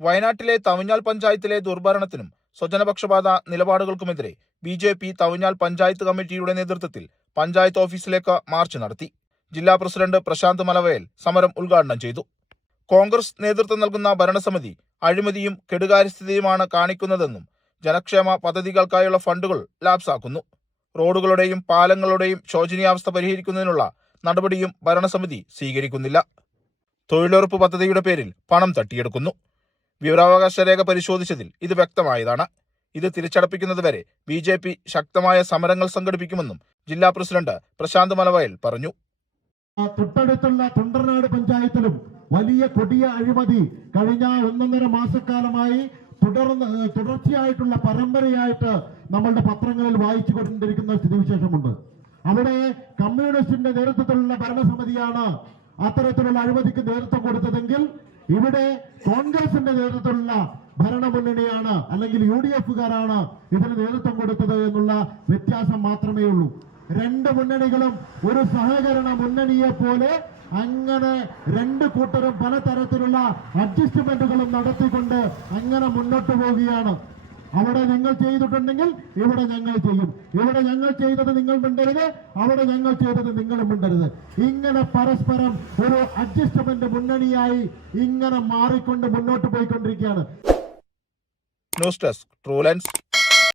വയനാട്ടിലെ തവിഞ്ഞാൽ പഞ്ചായത്തിലെ ദുർഭരണത്തിനും സ്വജനപക്ഷപാത നിലപാടുകൾക്കുമെതിരെ ബി.ജെ.പി. തവിഞ്ഞാൽ പഞ്ചായത്ത് കമ്മിറ്റിയുടെ നേതൃത്വത്തിൽ പഞ്ചായത്ത് ഓഫീസിലേക്ക് മാർച്ച് നടത്തി. ജില്ലാ പ്രസിഡന്റ് പ്രശാന്ത് മലവയൽ സമരം ഉദ്ഘാടനം ചെയ്തു. കോൺഗ്രസ് നേതൃത്വം നൽകുന്ന ഭരണസമിതി അഴിമതിയും കെടുകാര്യസ്ഥതയുമാണ് കാണിക്കുന്നതെന്നും ജനക്ഷേമ പദ്ധതികൾക്കായുള്ള ഫണ്ടുകൾ ലാപ്സാക്കുന്നു. റോഡുകളുടെയും പാലങ്ങളുടെയും ശോചനീയാവസ്ഥ പരിഹരിക്കുന്നതിനുള്ള നടപടിയും ഭരണസമിതി സ്വീകരിക്കുന്നില്ല. തൊഴിലുറപ്പ് പദ്ധതിയുടെ പേരിൽ പണം തട്ടിയെടുക്കുന്നു. വിവരാവകാശ രേഖ പരിശോധിച്ചതിൽ ഇത് വ്യക്തമായതാണ്. ഇത് തിരിച്ചടപ്പിക്കുന്നതുവരെ ബി.ജെ.പി. ശക്തമായ സമരങ്ങൾ സംഘടിപ്പിക്കുമെന്നും ജില്ലാ പ്രസിഡന്റ് പ്രശാന്ത് മലവയൽ പറഞ്ഞു. തൊട്ടടുത്തുള്ള തൊണ്ടർനാട് പഞ്ചായത്തിലും വലിയ കൊടിയ അഴിമതി കഴിഞ്ഞ 1.5 മാസക്കാലമായി തുടർച്ചയായിട്ടുള്ള പരമ്പരയായിട്ട് നമ്മളുടെ പത്രങ്ങളിൽ വായിച്ചു കൊണ്ടിരിക്കുന്ന സ്ഥിതിവിശേഷമുണ്ട്. അവിടെ കമ്മ്യൂണിസ്റ്റിന്റെ നേതൃത്വത്തിലുള്ള ഭരണസമിതിയാണ് അത്തരത്തിലുള്ള അഴിമതിക്ക് നേതൃത്വം കൊടുത്തതെങ്കിൽ ഇവിടെ കോൺഗ്രസിന്റെ നേതൃത്വത്തിലുള്ള ഭരണമുന്നണിയാണ് അല്ലെങ്കിൽ UDF-കാരാണ് ഇതിന് നേതൃത്വം കൊടുത്തത് എന്നുള്ള വ്യത്യാസം മാത്രമേ ഉള്ളൂ. രണ്ട് മുന്നണികളും ഒരു സഹകരണ മുന്നണിയെ പോലെ അങ്ങനെ രണ്ട് കൂട്ടരും പലതരത്തിലുള്ള അഡ്ജസ്റ്റ്മെന്റുകളും നടത്തിക്കൊണ്ട് അങ്ങനെ മുന്നോട്ട് പോവുകയാണ്. അവിടെ നിങ്ങൾ ചെയ്തിട്ടുണ്ടെങ്കിൽ ഇവിടെ ഞങ്ങൾ ചെയ്യും, ഇവിടെ ഞങ്ങൾ ചെയ്തത് നിങ്ങൾ മിണ്ടരുത്, അവിടെ ഞങ്ങൾ ചെയ്തത് നിങ്ങളും മിണ്ടരുത്. ഇങ്ങനെ പരസ്പരം ഒരു അഡ്ജസ്റ്റ്മെന്റ് മുന്നണിയായി ഇങ്ങനെ മാറിക്കൊണ്ട് മുന്നോട്ട് പോയിക്കൊണ്ടിരിക്കുകയാണ്. News desk true lines.